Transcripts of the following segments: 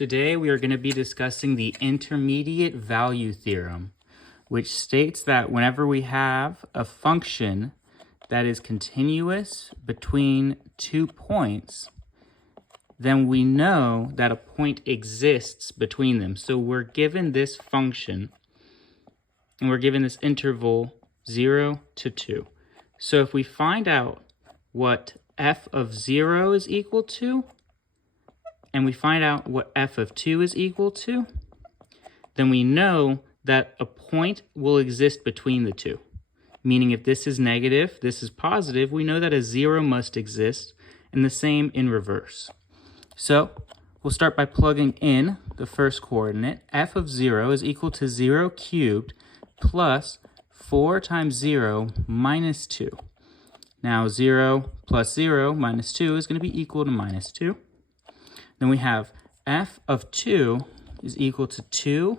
Today we are going to be discussing the intermediate value theorem, which states that whenever we have a function that is continuous between 2 points, then we know that a point exists between them. So we're given this function, and we're given this interval 0 to 2. So if we find out what f of 0 is equal to, and we find out what f of 2 is equal to, then we know that a point will exist between the two. Meaning if this is negative, this is positive, we know that a 0 must exist, and the same in reverse. So we'll start by plugging in the first coordinate. F of 0 is equal to 0 cubed plus 4 times 0 minus 2. Now 0 plus 0 minus 2 is going to be equal to minus 2. Then we have f of 2 is equal to 2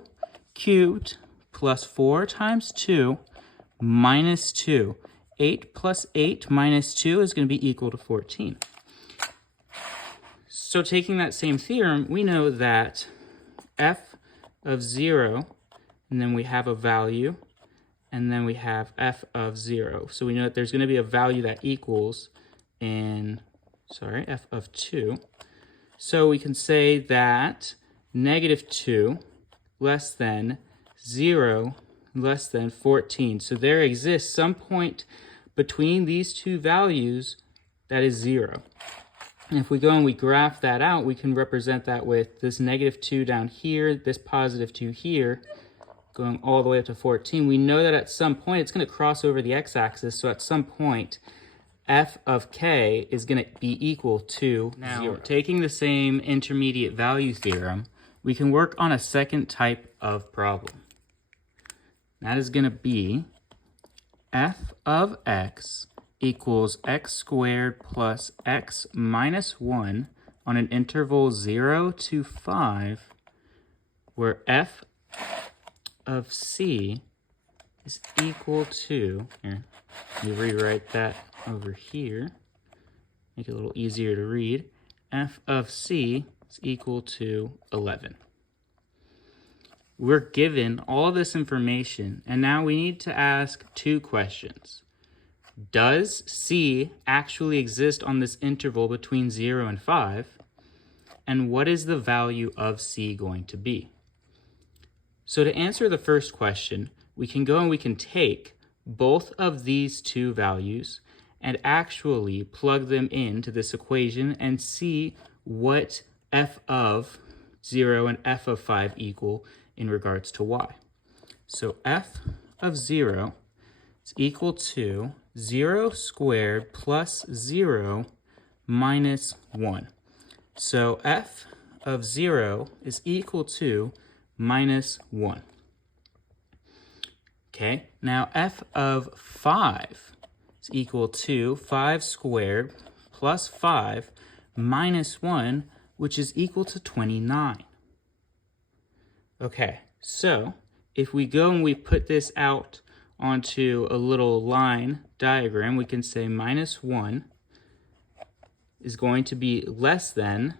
cubed plus 4 times 2 minus 2. 8 plus 8 minus 2 is going to be equal to 14. So taking that same theorem, we know that f of 0, and then we have a value, and then we have f of 0. So we know that there's going to be a value that equals f of 2. So we can say that negative 2 less than 0 less than 14. So there exists some point between these two values that is 0. And if we go and we graph that out, we can represent that with this negative 2 down here, this positive 2 here, going all the way up to 14. We know that at some point it's going to cross over the x-axis, so at some point f of k is going to be equal to 0. Taking the same intermediate value theorem, we can work on a second type of problem. That is going to be f of x equals x squared plus x minus 1 on an interval 0 to 5, where f of c is equal to, here, let me rewrite that over here, make it a little easier to read, f of c is equal to 11. We're given all this information, and now we need to ask two questions. Does c actually exist on this interval between 0 and 5? And what is the value of c going to be? So to answer the first question, we can go and we can take both of these two values and actually plug them into this equation and see what f of 0 and f of 5 equal in regards to y. So f of 0 is equal to 0 squared plus 0 minus 1. So f of 0 is equal to minus 1. Okay, now f of 5 is equal to 5 squared plus 5 minus 1, which is equal to 29. Okay, so if we go and we put this out onto a little line diagram, we can say minus 1 is going to be less than,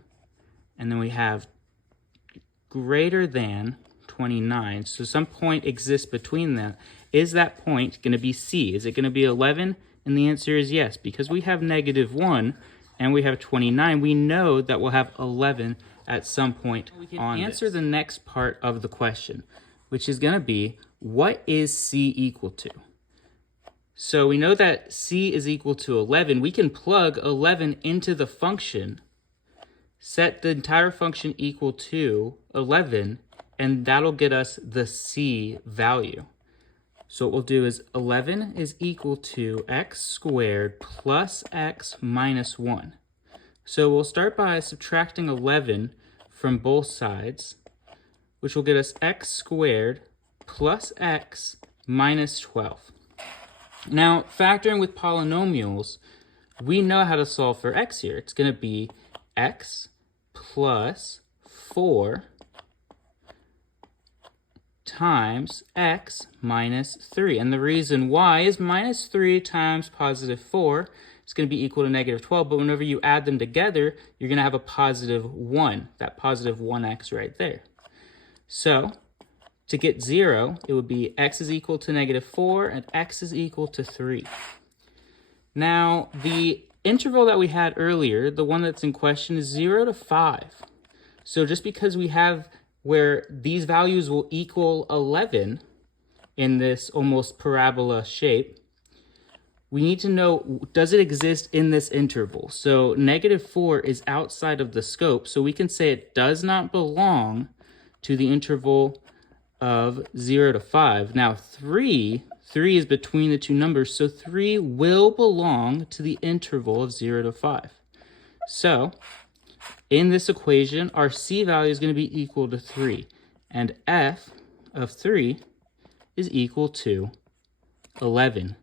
and then we have greater than 29. So some point exists between them. Is that point going to be c? Is it going to be 11? And the answer is yes. Because we have negative 1 and we have 29, we know that we'll have 11 at some point on this. We can answer the next part of the question, which is going to be, what is c equal to? So we know that c is equal to 11. We can plug 11 into the function, set the entire function equal to 11, and that'll get us the c value. So what we'll do is 11 is equal to x squared plus x minus 1. So we'll start by subtracting 11 from both sides, which will get us x squared plus x minus 12. Now, factoring with polynomials, we know how to solve for x here. It's going to be x plus 4 times x minus 3. And the reason why is minus 3 times positive 4 is going to be equal to negative 12, but whenever you add them together, you're going to have a positive 1, that positive 1x right there. So to get 0, it would be x is equal to negative 4 and x is equal to 3. Now, the interval that we had earlier, the one that's in question, is 0 to 5. So just because we have where these values will equal 11 in this almost parabola shape, we need to know, does it exist in this interval? So negative 4 is outside of the scope, so we can say it does not belong to the interval of 0 to 5. Now 3 is between the two numbers, so 3 will belong to the interval of 0 to 5. So in this equation, our c value is going to be equal to 3, and f of 3 is equal to 11.